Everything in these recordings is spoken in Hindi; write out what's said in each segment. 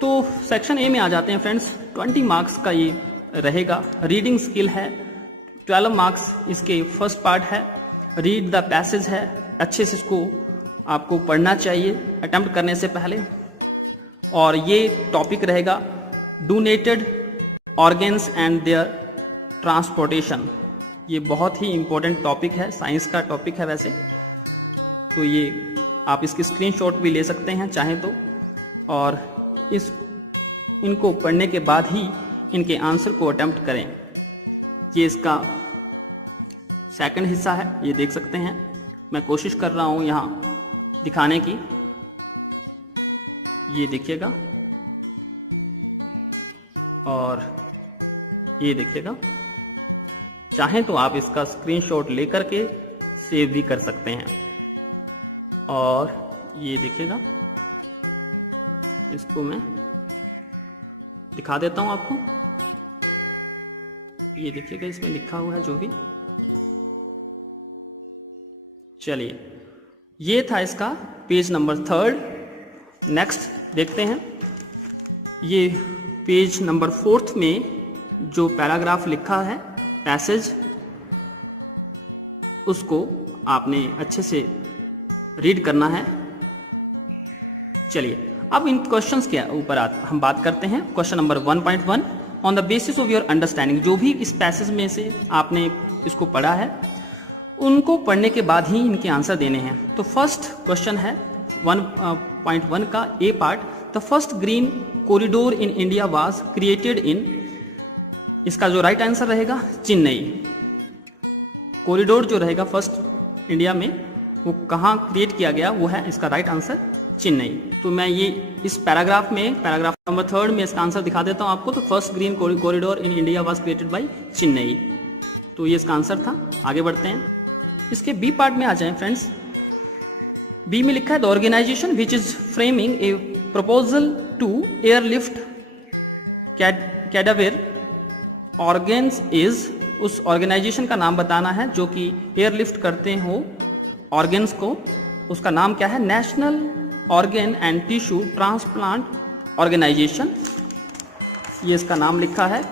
तो सेक्शन ए में आ जाते हैं फ्रेंड्स। 20 मार्क्स का ये रहेगा। रीडिंग स्किल है, 12 मार्क्स इसके फर्स्ट पार्ट है। रीड द पैसेज है, अच्छे से इसको आपको पढ़ना चाहिए अटेम्प्ट करने से पहले। और ये टॉपिक रहेगा donated organs and their transportation. ये बहुत ही इंपॉर्टेंट टॉपिक है, साइंस का टॉपिक है वैसे। तो ये आप इसकी स्क्रीनशॉट भी ले सकते हैं चाहें तो, और इनको पढ़ने के बाद ही इनके आंसर को अटेम्प्ट करें। ये इसका सेकंड हिस्सा है, ये देख सकते हैं। मैं कोशिश कर रहा हूँ यहाँ दिखाने की, ये देखिएगा और ये देखिएगा। चाहें तो आप इसका स्क्रीनशॉट लेकर के सेव भी कर सकते हैं। और ये देखिएगा, इसको मैं दिखा देता हूं आपको। ये देखिएगा, इसमें लिखा हुआ है जो भी। चलिए, ये था इसका पेज नंबर 3। नेक्स्ट देखते हैं। ये पेज नंबर 4 में जो पैराग्राफ लिखा है पैसेज, उसको आपने अच्छे से रीड करना है। चलिए, अब इन क्वेश्चंस के ऊपर हम बात करते हैं। Question number 1.1, on the basis of your understanding. जो भी इस पैसेज में से आपने इसको पढ़ा है, उनको पढ़ने के बाद ही इनके आंसर देने हैं। तो फर्स्ट क्वेश्चन है 1.1 का A part. The first green corridor in India was created in, इसका जो राइट आंसर रहेगा चेन्नई। कॉरिडोर जो रहेगा फर्स्ट इंडिया में, वो कहाँ क्रिएट किया गया, वो है इसका राइट आंसर चेन्नई। तो मैं ये इस पैराग्राफ में, पैराग्राफ नंबर 3 में इसका आंसर दिखा देता हूँ आपको। तो first green corridor in India was created by Chennai. तो ये इसका आंसर था। आगे बढ़ते हैं, इसके बी पार्ट में आ जाएं फ्रेंड्स। बी में लिखा है the organisation which is framing a proposal to airlift cadaver organs is, उस ऑर्गेनाइजेशन का नाम बताना है जो कि एयरलिफ्ट करते हो ऑर्गेन्स को। उसका नाम क्या है? National Organ and Tissue Transplant Organisation. ये इसका नाम लिखा है,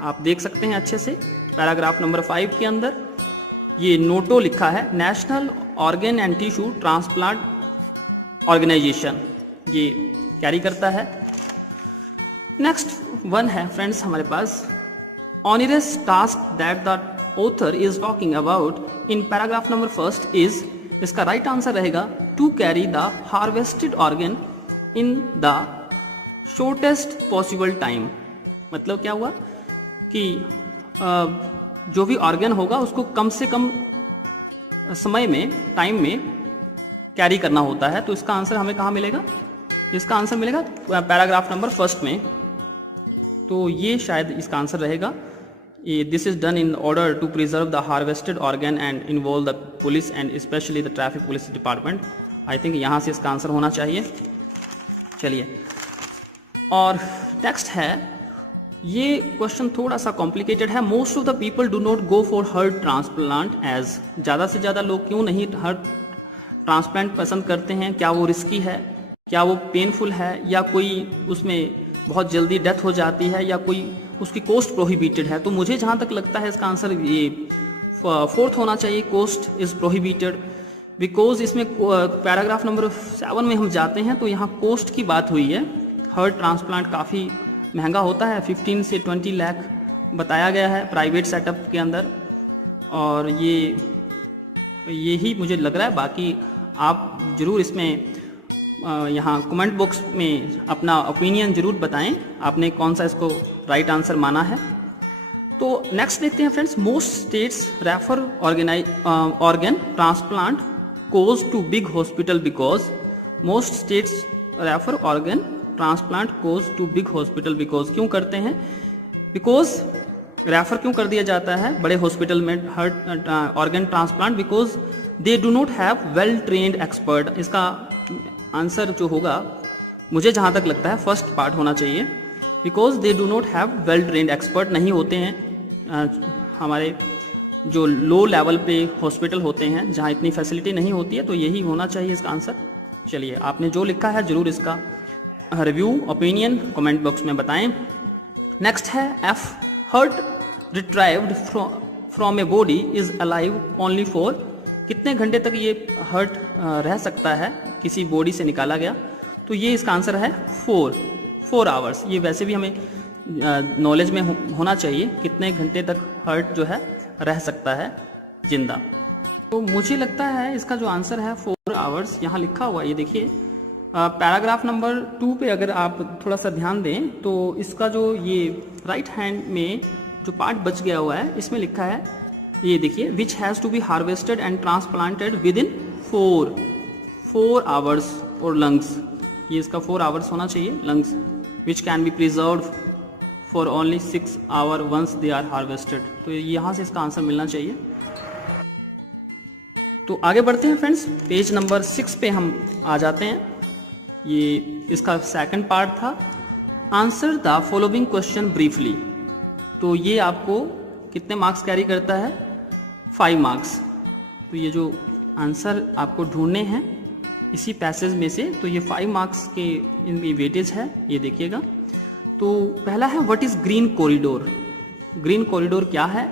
आप देख सकते हैं अच्छे से। पैराग्राफ नंबर 5 के अंदर ये नोटो लिखा है, National Organ and Tissue Transplant Organisation, ये कैरी करता है। नेक्स्ट वन है फ्रेंड्स हमारे पास, onerous task that the author is talking about in paragraph number 1 is, इसका राइट आंसर रहेगा to carry the harvested organ in the shortest possible time। मतलब क्या हुआ कि जो भी ऑर्गन होगा उसको कम से कम समय में, टाइम में कैरी करना होता है। तो इसका आंसर हमें कहाँ मिलेगा? इसका आंसर मिलेगा पैराग्राफ नंबर 1 में। तो ये शायद इसका आंसर रहेगा। This is done in order to preserve the harvested organ and involve the police and specially the traffic police department. I think यहाँ से इसका आंसर होना चाहिए। चलिए, और नेक्स्ट है, ये क्वेश्चन थोड़ा सा कॉम्प्लिकेटेड है। Most of the people do not go for heart transplant as, ज़्यादा से ज़्यादा लोग क्यों नहीं हार्ट ट्रांसप्लांट पसंद करते हैं? क्या वो रिस्की है, क्या वो पेनफुल है, या कोई उसमें बहुत जल्दी डेथ हो जाती है, या कोई उसकी कॉस्ट प्रोहिबिटेड है? तो मुझे जहाँ तक लगता है इसका आंसर ये 4th होना चाहिए, कॉस्ट इज़ प्रोहिबिटेड। बिकॉज इसमें पैराग्राफ नंबर 7 में हम जाते हैं तो यहाँ कॉस्ट की बात हुई है। हार्ट ट्रांसप्लांट काफ़ी महंगा होता है, 15 से 20 लाख बताया गया है प्राइवेट सेटअप के अंदर, और यही मुझे लग रहा है। बाकी आप ज़रूर इसमें यहाँ कमेंट बॉक्स में अपना ओपिनियन जरूर बताएं, आपने कौन सा इसको राइट आंसर माना है। तो नेक्स्ट देखते हैं friends, most states refer organ transplant cause to big hospital because, most states refer organ transplant cause to big hospital because, क्यों करते हैं? बिकॉज रेफर क्यों कर दिया जाता है बड़े हॉस्पिटल में heart organ transplant? Because they do not have well trained expert. इसका आंसर जो होगा, मुझे जहाँ तक लगता है फर्स्ट पार्ट होना चाहिए। Because they do not have well trained expert, नहीं होते हैं हमारे जो लो लेवल पे हॉस्पिटल होते हैं जहाँ इतनी फैसिलिटी नहीं होती है, तो यही होना चाहिए इसका आंसर। चलिए, आपने जो लिखा है जरूर इसका रिव्यू ओपिनियन कमेंट बॉक्स में बताएं। नेक्स्ट है F, heart retrieved from a body is alive only for, कितने घंटे तक ये हर्ट रह सकता है किसी बॉडी से निकाला गया, तो ये इसका आंसर है 4 आवर्स। ये वैसे भी हमें नॉलेज में होना चाहिए कितने घंटे तक हर्ट जो है रह सकता है जिंदा। तो मुझे लगता है इसका जो आंसर है 4 आवर्स यहाँ लिखा हुआ है। ये देखिए पैराग्राफ नंबर 2 पे अगर आप थोड़ा सा ध्यान दें तो इसका जो ये राइट हैंड में जो पार्ट बच गया हुआ है इसमें लिखा है, ये देखिए, which has to be harvested and transplanted within 4 hours और लंग्स, ये इसका 4 आवर्स होना चाहिए lungs, which can be preserve for only 6 hour once they are harvested. तो यहाँ से इसका आंसर मिलना चाहिए। तो आगे बढ़ते हैं फ्रेंड्स, पेज नंबर 6 पे हम आ जाते हैं। ये इसका सेकंड पार्ट था, answer the following question briefly. तो ये आपको कितने मार्क्स कैरी करता है, 5 मार्क्स। तो ये जो आंसर आपको ढूंढने हैं इसी पैसेज में से, तो ये 5 मार्क्स के इनकी वेटेज है, ये देखिएगा। तो पहला है what is green corridor, green corridor क्या है,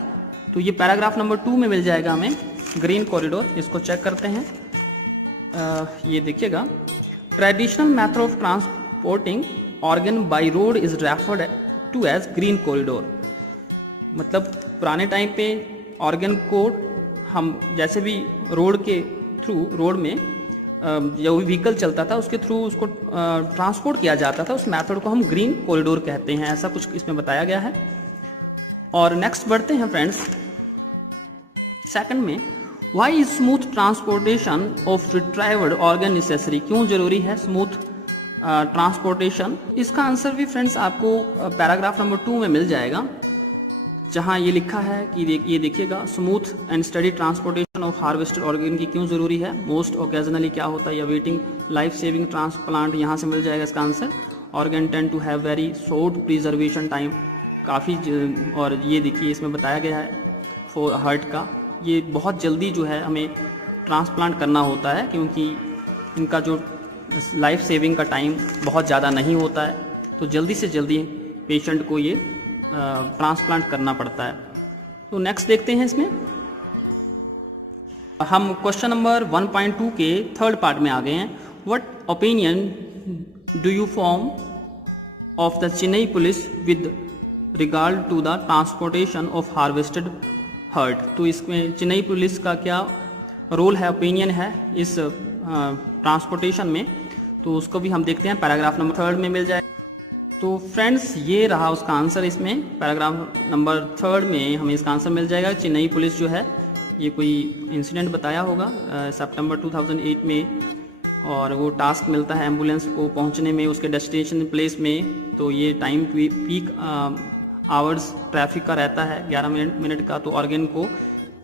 तो ये पैराग्राफ नंबर 2 में मिल जाएगा हमें ग्रीन कॉरिडोर। इसको चेक करते हैं। ये देखिएगा, traditional method of transporting organ by road is referred to as green corridor. मतलब पुराने टाइम पे ऑर्गन को हम जैसे भी रोड के थ्रू, रोड में जो भी व्हीकल चलता था उसके थ्रू उसको ट्रांसपोर्ट किया जाता था, उस मेथड को हम ग्रीन कॉरिडोर कहते हैं, ऐसा कुछ इसमें बताया गया है। और नेक्स्ट बढ़ते हैं फ्रेंड्स, सेकंड में, why is smooth transportation of retrieved organ necessary, क्यों जरूरी है स्मूथ ट्रांसपोर्टेशन। इसका आंसर भी फ्रेंड्स आपको पैराग्राफ नंबर 2 में मिल जाएगा, जहां ये लिखा है कि ये देखिएगा, smooth and study transportation of harvested organ की क्यों जरूरी है, मोस्ट ओकेजनली क्या होता है, या वेटिंग लाइफ सेविंग ट्रांसप्लांट, यहाँ से मिल जाएगा इसका answer. Organ tend to have very short preservation time, काफ़ी, और ये देखिए इसमें बताया गया है फॉर हार्ट का, ये बहुत जल्दी जो है हमें ट्रांसप्लांट करना होता है क्योंकि इनका जो लाइफ सेविंग का टाइम बहुत ज़्यादा नहीं होता है, तो जल्दी से जल्दी पेशेंट को ये ट्रांसप्लांट करना पड़ता है। तो नेक्स्ट देखते हैं, इसमें हम क्वेश्चन नंबर 1.2 के थर्ड पार्ट में आ गए हैं। What opinion do you form of the Chennai police with regard to the transportation of harvested heart. तो इसमें चेन्नई पुलिस का क्या रोल है, ओपिनियन है इस ट्रांसपोर्टेशन में, तो उसको भी हम देखते हैं, पैराग्राफ नंबर 3 में मिल जाए। तो फ्रेंड्स ये रहा उसका आंसर, इसमें पैराग्राफ नंबर 3 में हमें इसका आंसर मिल जाएगा। चेन्नई पुलिस जो है ये कोई इंसिडेंट बताया होगा सितंबर 2008 में, और वो टास्क मिलता है एम्बुलेंस को पहुंचने में उसके डेस्टिनेशन प्लेस में, तो ये टाइम पीक आवर्स ट्रैफिक का रहता है 11 मिनट का, तो ऑर्गन को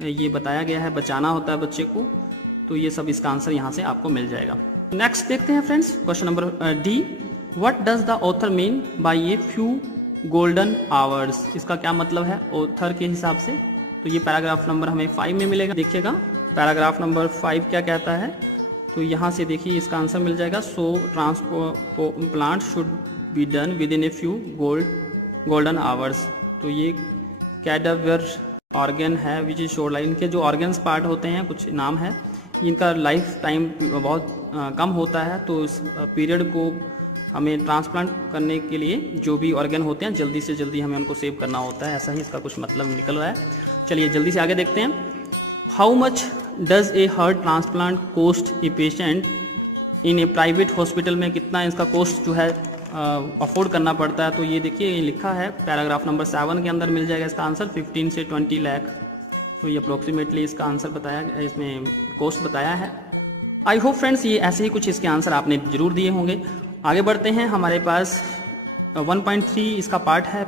ये बताया गया है बचाना होता है बच्चे को, तो ये सब इसका आंसर यहाँ से आपको मिल जाएगा। नेक्स्ट देखते हैं friends, question number D, what does the author mean by A few golden hours, इसका क्या मतलब है ऑथर के हिसाब से, तो ये पैराग्राफ नंबर हमें 5 में मिलेगा। देखिएगा पैराग्राफ नंबर 5 क्या कहता है, तो यहाँ से देखिए इसका आंसर मिल जाएगा, so transplant should be done within a few golden hours. तो ये कैडावर ऑर्गन है विच इज शोर लाइन, इनके जो ऑर्गन्स पार्ट होते हैं कुछ नाम है, इनका लाइफ टाइम बहुत कम होता है, तो इस पीरियड को हमें ट्रांसप्लांट करने के लिए जो भी ऑर्गन होते हैं जल्दी से जल्दी हमें उनको सेव करना होता है, ऐसा ही इसका कुछ मतलब निकल रहा है। चलिए जल्दी से आगे देखते हैं। How much does a heart transplant cost a patient in a private hospital, में कितना इसका कॉस्ट जो है अफोर्ड करना पड़ता है, तो ये देखिए ये लिखा है पैराग्राफ नंबर 7 के अंदर मिल जाएगा इसका आंसर 15 से 20 लाख। तो ये अप्रोक्सीमेटली इसका आंसर बताया, इसमें कॉस्ट बताया है। आई होप फ्रेंड्स ये ऐसे ही कुछ इसके आंसर आपने जरूर दिए होंगे। आगे बढ़ते हैं, हमारे पास 1.3 इसका पार्ट है,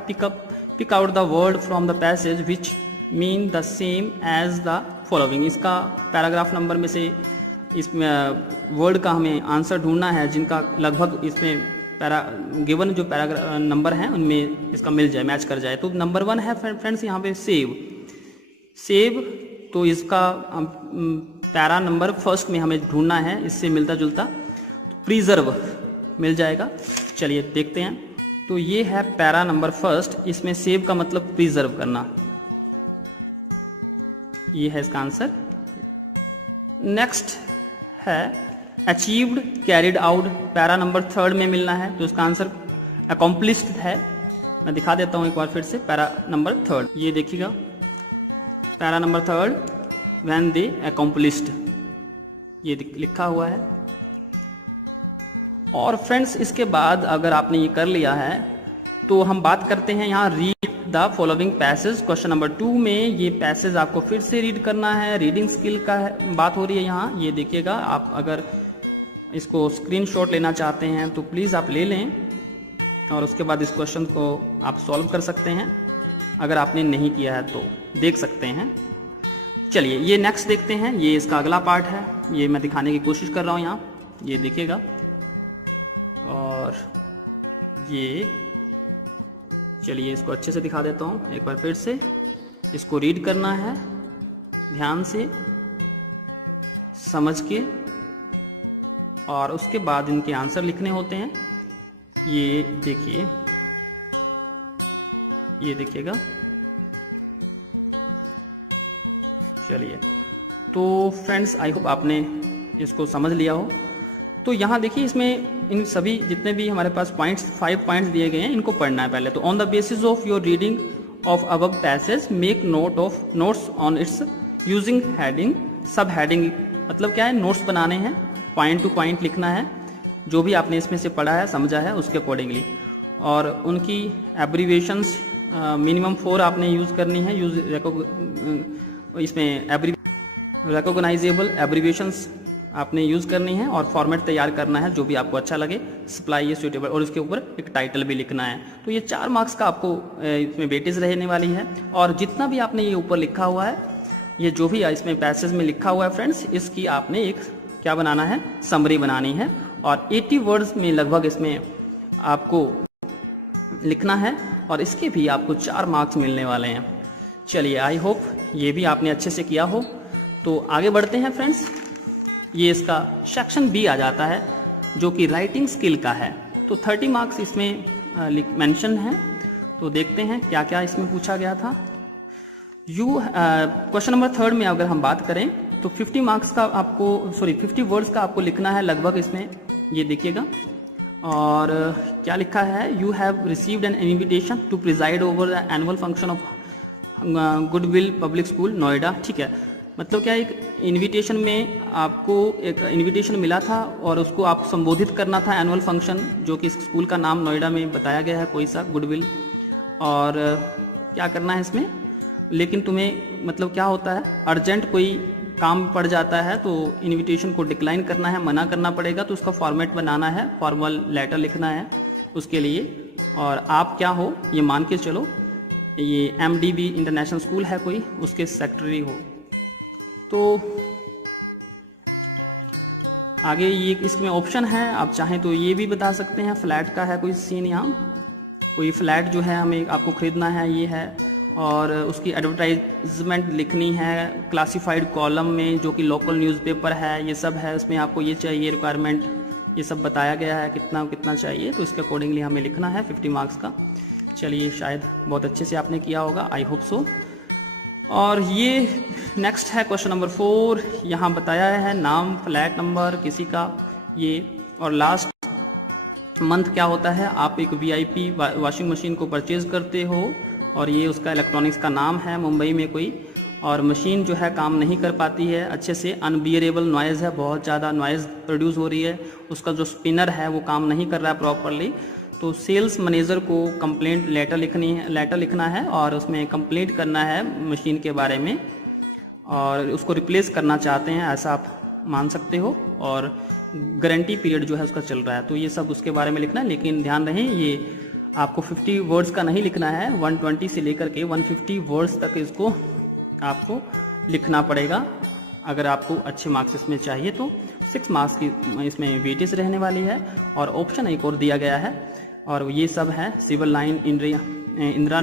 pick out the word from the passage which mean the same as the following. इसका पैराग्राफ नंबर में से इसमें वर्ड का हमें आंसर ढूंढना है जिनका लगभग इसमें गिवन जो पैराग्राफ नंबर हैं उनमें इसका मिल जाए, मैच कर जाए। तो नंबर 1 है फ्रेंड्स यहाँ पे सेव, तो इसका पैरा नंबर 1 में हमें ढूंढना है, इससे मिलता जुलता। प्रिजर्व मिल जाएगा। चलिए देखते हैं। तो ये है पैरा नंबर फर्स्ट, इसमें सेव का मतलब प्रिजर्व करना, ये है इसका आंसर। नेक्स्ट है achieved carried out, para number third में मिलना है, तो इसका आंसर अकॉम्प्लिश्ड है। मैं दिखा देता हूँ एक बार फिर से, पैरा नंबर थर्ड, ये देखिएगा para number third, when they accomplished, ये लिखा हुआ है। और फ्रेंड्स इसके बाद अगर आपने ये कर लिया है तो हम बात करते हैं यहाँ read the following passage. Question number 2 में ये पैसेज आपको फिर से रीड करना है, रीडिंग स्किल का बात हो रही है यहाँ, ये देखिएगा। आप अगर इसको स्क्रीनशॉट लेना चाहते हैं तो प्लीज़ आप ले लें और उसके बाद इस क्वेश्चन को आप सॉल्व कर सकते हैं। अगर आपने नहीं किया है तो देख सकते हैं। चलिए ये नेक्स्ट देखते हैं, ये इसका अगला पार्ट है, ये मैं दिखाने की कोशिश कर रहा हूँ यहाँ, ये देखिएगा। और ये चलिए इसको अच्छे से दिखा देता हूँ एक बार फिर से। इसको रीड करना है ध्यान से समझ के, और उसके बाद इनके आंसर लिखने होते हैं। ये देखिए, ये देखिएगा। चलिए तो फ्रेंड्स आई होप आपने इसको समझ लिया हो। तो यहाँ देखिए इसमें इन सभी जितने भी हमारे पास पॉइंट्स 5 पॉइंट्स दिए गए हैं, इनको पढ़ना है पहले। तो on the basis of your reading of above passage make notes on it's using heading, सब हेडिंग मतलब क्या है, नोट्स बनाने हैं, पॉइंट टू पॉइंट लिखना है जो भी आपने इसमें से पढ़ा है समझा है उसके अकॉर्डिंगली। और उनकी एब्रीविएशंस मिनिमम 4 आपने यूज़ करनी है, इसमें रिकॉग्नाइजेबल एब्रीविएशंस आपने यूज़ करनी है और फॉर्मेट तैयार करना है जो भी आपको अच्छा लगे, सप्लाई ये सुटेबल, और उसके ऊपर एक टाइटल भी लिखना है। तो ये 4 मार्क्स का आपको इसमें वेटेज रहने वाली है। और जितना भी आपने ये ऊपर लिखा हुआ है, ये जो भी इसमें पैसेज में लिखा हुआ है फ्रेंड्स, इसकी आपने एक क्या बनाना है, समरी बनानी है। और 80 वर्ड्स में लगभग इसमें आपको लिखना है और इसके भी आपको 4 मार्क्स मिलने वाले हैं। चलिए आई होप ये भी आपने अच्छे से किया हो। तो आगे बढ़ते हैं फ्रेंड्स। ये इसका सेक्शन बी आ जाता है जो कि राइटिंग स्किल का है। तो 30 मार्क्स इसमें मेंशन है। तो देखते हैं क्या क्या इसमें पूछा गया था। क्वेश्चन नंबर 3 में अगर हम बात करें तो 50 मार्क्स का आपको 50 वर्ड्स का आपको लिखना है लगभग इसमें, ये देखिएगा। और क्या लिखा है, you have received an invitation to preside over the annual function of Goodwill Public School Noida. ठीक है, मतलब क्या, एक इनविटेशन में आपको एक इनविटेशन मिला था और उसको आप संबोधित करना था एनुअल फंक्शन, जो कि इस स्कूल का नाम नोएडा में बताया गया है कोई सा गुडविल। और क्या करना है इसमें, लेकिन तुम्हें मतलब क्या होता है, अर्जेंट कोई काम पड़ जाता है तो इनविटेशन को डिक्लाइन करना है, मना करना पड़ेगा। तो उसका फॉर्मेट बनाना है, फॉर्मल लेटर लिखना है उसके लिए। और आप क्या हो, ये मान के चलो ये MDB इंटरनेशनल स्कूल है कोई, उसके सेक्रेटरी हो। तो आगे ये इसमें ऑप्शन है, आप चाहें तो ये भी बता सकते हैं। फ्लैट का है कोई सीन, यहाँ कोई फ्लैट जो है हमें आपको ख़रीदना है, ये है। और उसकी एडवर्टाइजमेंट लिखनी है क्लासिफाइड कॉलम में, जो कि लोकल न्यूज़पेपर है, ये सब है। उसमें आपको ये चाहिए रिक्वायरमेंट, ये सब बताया गया है कितना कितना चाहिए, तो इसके अकॉर्डिंगली हमें लिखना है 50 मार्क्स का। चलिए शायद बहुत अच्छे से आपने किया होगा, आई होप सो। और ये नेक्स्ट है क्वेश्चन नंबर 4, यहाँ बताया है नाम, फ्लैट नंबर किसी का ये, और लास्ट मंथ क्या होता है। आप एक VIP वॉशिंग मशीन को परचेज करते हो और ये उसका इलेक्ट्रॉनिक्स का नाम है मुंबई में कोई, और मशीन जो है काम नहीं कर पाती है अच्छे से, अनबियरेबल नॉइज़ है, बहुत ज़्यादा नॉइज़ प्रोड्यूस हो रही है, उसका जो स्पिनर है वो काम नहीं कर रहा है प्रॉपरली। तो सेल्स मैनेजर को कंप्लेंट लेटर लिखना है और उसमें कंप्लेंट करना है मशीन के बारे में, और उसको रिप्लेस करना चाहते हैं ऐसा आप मान सकते हो। और गारंटी पीरियड जो है उसका चल रहा है, तो ये सब उसके बारे में लिखना है। लेकिन ध्यान रहे ये आपको 50 वर्ड्स का नहीं लिखना है, 120 से लेकर के 150 वर्ड्स तक इसको आपको लिखना पड़ेगा अगर आपको अच्छे मार्क्स इसमें चाहिए। तो 6 मार्क्स की इसमें वेटेज रहने वाली है। और ऑप्शन एक और दिया गया है, और ये सब है सिविल लाइन इंदिरा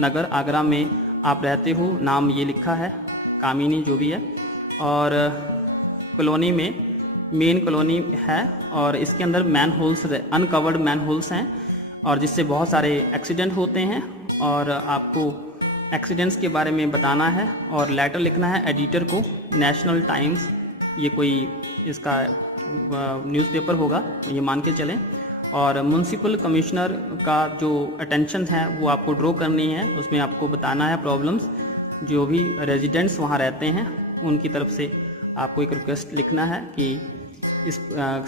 नगर आगरा में आप रहते हो, नाम ये लिखा है कामिनी जो भी है, और कॉलोनी में मेन कॉलोनी है और इसके अंदर man holes, uncovered man holes हैं और जिससे बहुत सारे एक्सीडेंट होते हैं और आपको एक्सीडेंट्स के बारे में बताना है और लेटर लिखना है एडिटर को। नेशनल टाइम्स ये कोई इसका न्यूज़पेपर होगा, ये मान के चलें। और म्युनिसिपल कमिश्नर का जो अटेंशन है वो आपको ड्रॉ करनी है, उसमें आपको बताना है प्रॉब्लम्स, जो भी रेजिडेंट्स वहाँ रहते हैं उनकी तरफ से आपको एक रिक्वेस्ट लिखना है कि इस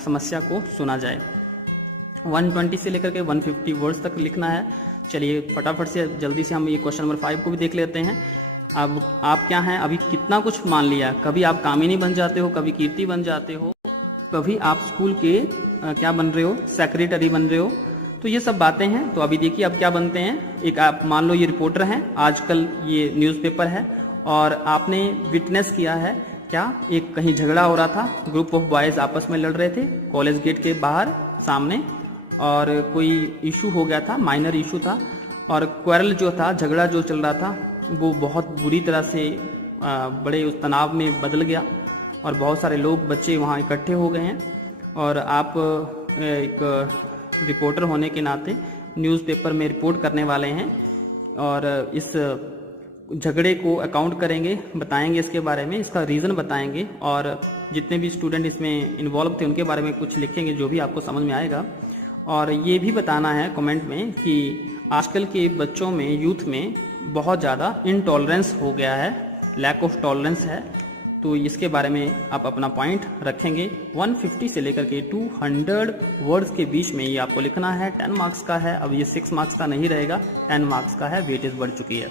समस्या को सुना जाए। 120 से लेकर के 150 वर्ड्स तक लिखना है। चलिए फटाफट से जल्दी से हम ये क्वेश्चन नंबर 5 को भी देख लेते हैं। अब आप क्या हैं, अभी कितना कुछ मान लिया, कभी आप कामिनी बन जाते हो, कभी कीर्ति बन जाते हो, कभी आप स्कूल के क्या बन रहे हो, सेक्रेटरी बन रहे हो। तो ये सब बातें हैं। तो अभी देखिए अब क्या बनते हैं। एक आप मान लो ये रिपोर्टर हैं, आजकल ये न्यूज़पेपर है और आपने विटनेस किया है क्या, एक कहीं झगड़ा हो रहा था, ग्रुप ऑफ बॉयज़ आपस में लड़ रहे थे कॉलेज गेट के बाहर सामने, और कोई इशू हो गया था, माइनर इशू था, और क्वेरल जो था, झगड़ा जो चल रहा था वो बहुत बुरी तरह से बड़े उस तनाव में बदल गया और बहुत सारे लोग, बच्चे वहाँ इकट्ठे हो गए हैं। और आप एक रिपोर्टर होने के नाते न्यूज़पेपर में रिपोर्ट करने वाले हैं और इस झगड़े को अकाउंट करेंगे, बताएंगे इसके बारे में, इसका रीज़न बताएंगे और जितने भी स्टूडेंट इसमें इन्वॉल्व थे उनके बारे में कुछ लिखेंगे जो भी आपको समझ में आएगा। और ये भी बताना है कमेंट में कि आजकल के बच्चों में, यूथ में बहुत ज़्यादा इनटॉलरेंस हो गया है, लैक ऑफ टॉलरेंस है। तो इसके बारे में आप अपना पॉइंट रखेंगे। 150 से लेकर के 200 वर्ड्स के बीच में ये आपको लिखना है। 10 मार्क्स का है, अब ये 6 मार्क्स का नहीं रहेगा, 10 मार्क्स का है, वेटेज बढ़ चुकी है।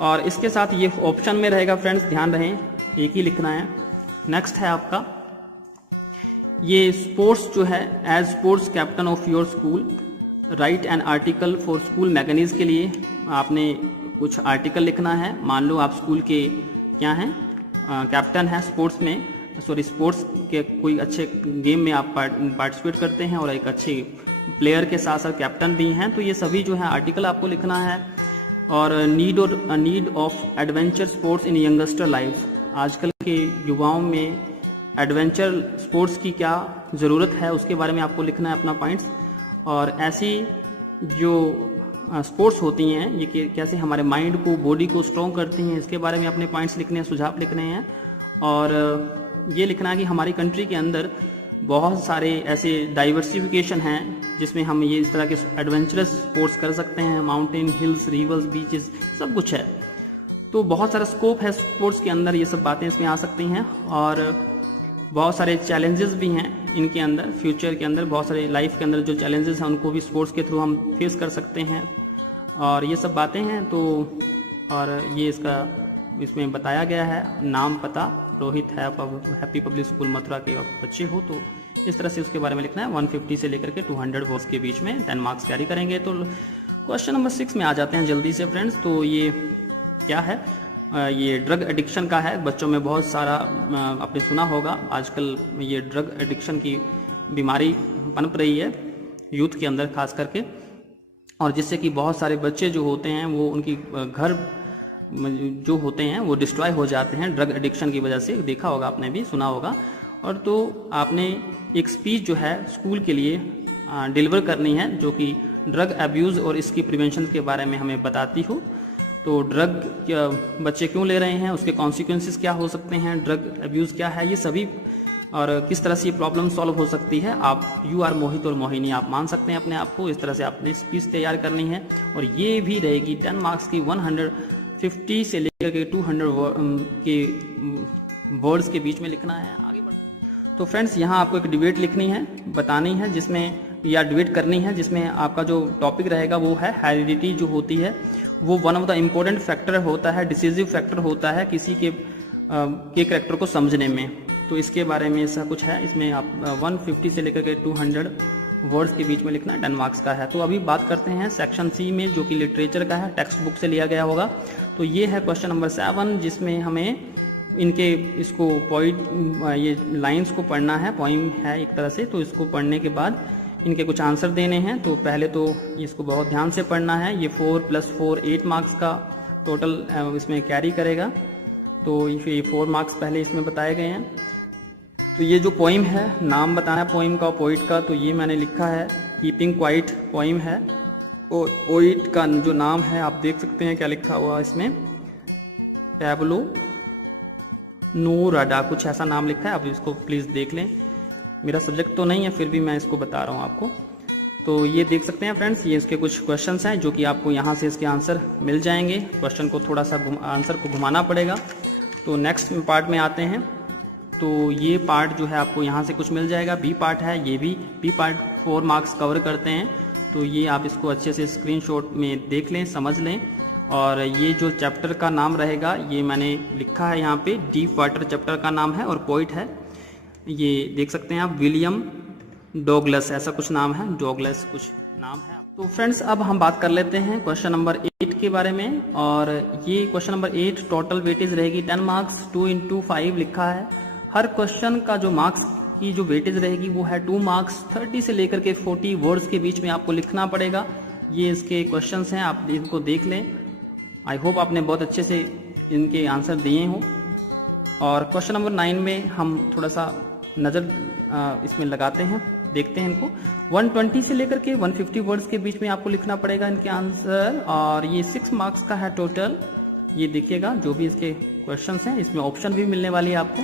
और इसके साथ ये ऑप्शन में रहेगा फ्रेंड्स, ध्यान रहें, एक ही लिखना है। नेक्स्ट है आपका ये स्पोर्ट्स जो है, as sports captain of your school write an article for school magazines के लिए आपने कुछ आर्टिकल लिखना है। मान लो आप स्कूल के क्या हैं, कैप्टन है स्पोर्ट्स में, स्पोर्ट्स के कोई अच्छे गेम में आप पार्टिसिपेट करते हैं और एक अच्छे प्लेयर के साथ साथ कैप्टन भी हैं। तो ये सभी जो है आर्टिकल आपको लिखना है। और need of adventure sports in youngster life, आजकल के युवाओं में एडवेंचर स्पोर्ट्स की क्या ज़रूरत है उसके बारे में आपको लिखना है अपना पॉइंट्स। और ऐसी जो स्पोर्ट्स होती हैं ये कैसे हमारे माइंड को, बॉडी को स्ट्रॉन्ग करती हैं, इसके बारे में अपने पॉइंट्स लिखने हैं, सुझाव लिखने हैं। और ये लिखना है कि हमारी कंट्री के अंदर बहुत सारे ऐसे डाइवर्सिफिकेशन हैं जिसमें हम ये इस तरह के एडवेंचरस स्पोर्ट्स कर सकते हैं, माउंटेन, हिल्स, रिवर्स, बीचेस, सब कुछ है। तो बहुत सारा स्कोप है स्पोर्ट्स के अंदर, ये सब बातें इसमें आ सकती हैं। और बहुत सारे चैलेंजेस भी हैं इनके अंदर, फ्यूचर के अंदर बहुत सारे लाइफ के अंदर जो चैलेंजेस हैं उनको भी स्पोर्ट्स के थ्रू हम फेस कर सकते हैं और ये सब बातें हैं। तो और ये इसमें बताया गया है। नाम, पता, रोहित है, हैप्पी पब्लिक स्कूल मथुरा के बच्चे हो, तो इस तरह से उसके बारे में लिखना है। 150 से लेकर के 200 वर्ड्स के बीच में 10 मार्क्स कैरी करेंगे। तो क्वेश्चन नंबर 6 में आ जाते हैं जल्दी से फ्रेंड्स। तो ये क्या है, ये ड्रग एडिक्शन का है। बच्चों में बहुत सारा आपने सुना होगा, आजकल ये ड्रग एडिक्शन की बीमारी पनप रही है यूथ के अंदर खास करके, और जिससे कि बहुत सारे बच्चे जो होते हैं वो उनकी घर जो होते हैं वो डिस्ट्रॉय हो जाते हैं ड्रग एडिक्शन की वजह से। देखा होगा आपने भी, सुना होगा। और तो आपने एक स्पीच जो है स्कूल के लिए डिलीवर करनी है जो कि ड्रग अब्यूज़ और इसकी प्रिवेंशन के बारे में हमें बताती हो। तो ड्रग बच्चे क्यों ले रहे हैं, उसके कॉन्सिक्वेंसेस क्या हो सकते हैं, ड्रग अब्यूज़ क्या है, ये सभी, और किस तरह से ये प्रॉब्लम सॉल्व हो सकती है। आप यू आर मोहित और मोहिनी आप मान सकते हैं अपने आप को। इस तरह से आपने स्पीच तैयार करनी है और ये भी रहेगी 10 मार्क्स की। 150 से लेकर के 200 के वर्ड्स के बीच में लिखना है। आगे बढ़ तो फ्रेंड्स यहाँ आपको एक डिबेट लिखनी है, बतानी है, जिसमें या डिबेट करनी है जिसमें आपका जो टॉपिक रहेगा वो है हेरिडिटी जो होती है वो one of the important factor होता है, डिसीजिव फैक्टर होता है किसी के कैरेक्टर को समझने में। तो इसके बारे में ऐसा कुछ है। इसमें आप 150 से लेकर के 200 वर्ड्स के बीच में लिखना है, 10 मार्क्स का है। तो अभी बात करते हैं सेक्शन सी में जो कि लिटरेचर का है, टेक्स्ट बुक से लिया गया होगा। तो ये है क्वेश्चन नंबर 7 जिसमें हमें इनके इसको ये लाइंस को पढ़ना है, पोइम है एक तरह से। तो इसको पढ़ने के बाद इनके कुछ आंसर देने हैं। तो पहले तो इसको बहुत ध्यान से पढ़ना है। ये 4 + 4 8 मार्क्स का टोटल इसमें कैरी करेगा। तो ये 4 मार्क्स पहले इसमें बताए गए हैं। तो ये जो पोइम है, नाम बताना है पोइम का, पोइट का, तो ये मैंने लिखा है कीपिंग क्वाइट पोइम है। और पोइट का जो नाम है आप देख सकते हैं क्या लिखा हुआ इसमें, पैब्लो नेरुदा, कुछ ऐसा नाम लिखा है। आप इसको प्लीज़ देख लें, मेरा सब्जेक्ट तो नहीं है फिर भी मैं इसको बता रहा हूँ आपको। तो ये देख सकते हैं फ्रेंड्स, ये इसके कुछ क्वेश्चंस हैं जो कि आपको यहाँ से इसके आंसर मिल जाएंगे। क्वेश्चन को थोड़ा सा आंसर को घुमाना पड़ेगा। तो नेक्स्ट पार्ट में आते हैं। तो ये पार्ट जो है आपको यहाँ से कुछ मिल जाएगा, बी पार्ट है, ये भी बी पार्ट 4 मार्क्स कवर करते हैं। तो ये आप इसको अच्छे से स्क्रीनशॉट में देख लें, समझ लें। और ये जो चैप्टर का नाम रहेगा ये मैंने लिखा है यहाँ पे, डीप वाटर चैप्टर का नाम है और पोइट है, ये देख सकते हैं आप, विलियम डॉगलस, ऐसा कुछ नाम है, डॉगलस कुछ नाम है। तो फ्रेंड्स अब हम बात कर लेते हैं क्वेश्चन नंबर 8 के बारे में। और ये क्वेश्चन नंबर 8 टोटल वेटेज रहेगी 10 मार्क्स, 2 × 5 लिखा है। हर क्वेश्चन का जो मार्क्स की जो वेटेज रहेगी वो है 2 मार्क्स। 30 से लेकर के 40 वर्ड्स के बीच में आपको लिखना पड़ेगा। ये इसके क्वेश्चंस हैं, आप इनको देख लें। आई होप आपने बहुत अच्छे से इनके आंसर दिए हों। और क्वेश्चन नंबर 9 में हम थोड़ा सा नज़र इसमें लगाते हैं, देखते हैं इनको। 120 से लेकर के 150 वर्ड्स के बीच में आपको लिखना पड़ेगा इनके आंसर। और ये 6 मार्क्स का है टोटल। ये देखिएगा जो भी इसके क्वेश्चंस हैं, इसमें ऑप्शन भी मिलने वाली है आपको।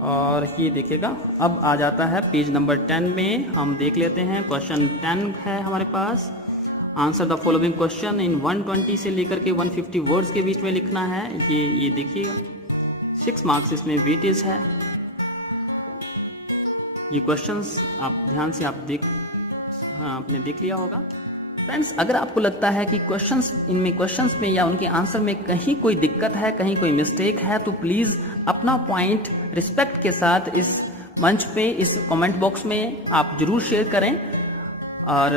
और ये देखिएगा, अब आ जाता है पेज नंबर 10 में, हम देख लेते हैं। क्वेश्चन 10 है हमारे पास, answer the following question in 120 से लेकर के 150 वर्ड्स के बीच में लिखना है। ये देखिएगा, 6 मार्क्स इसमें वेटेज है। ये क्वेश्चंस आप ध्यान से आपने देख लिया होगा। फ्रेंड्स अगर आपको लगता है कि क्वेश्चंस में या उनके आंसर में कहीं कोई दिक्कत है, कहीं कोई मिस्टेक है, तो प्लीज़ अपना पॉइंट रिस्पेक्ट के साथ इस मंच पे, इस कमेंट बॉक्स में आप जरूर शेयर करें। और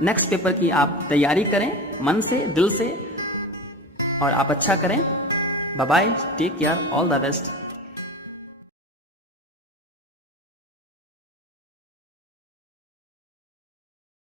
नेक्स्ट पेपर की आप तैयारी करें मन से, दिल से, और आप अच्छा करें। Bye bye, take care, all the best.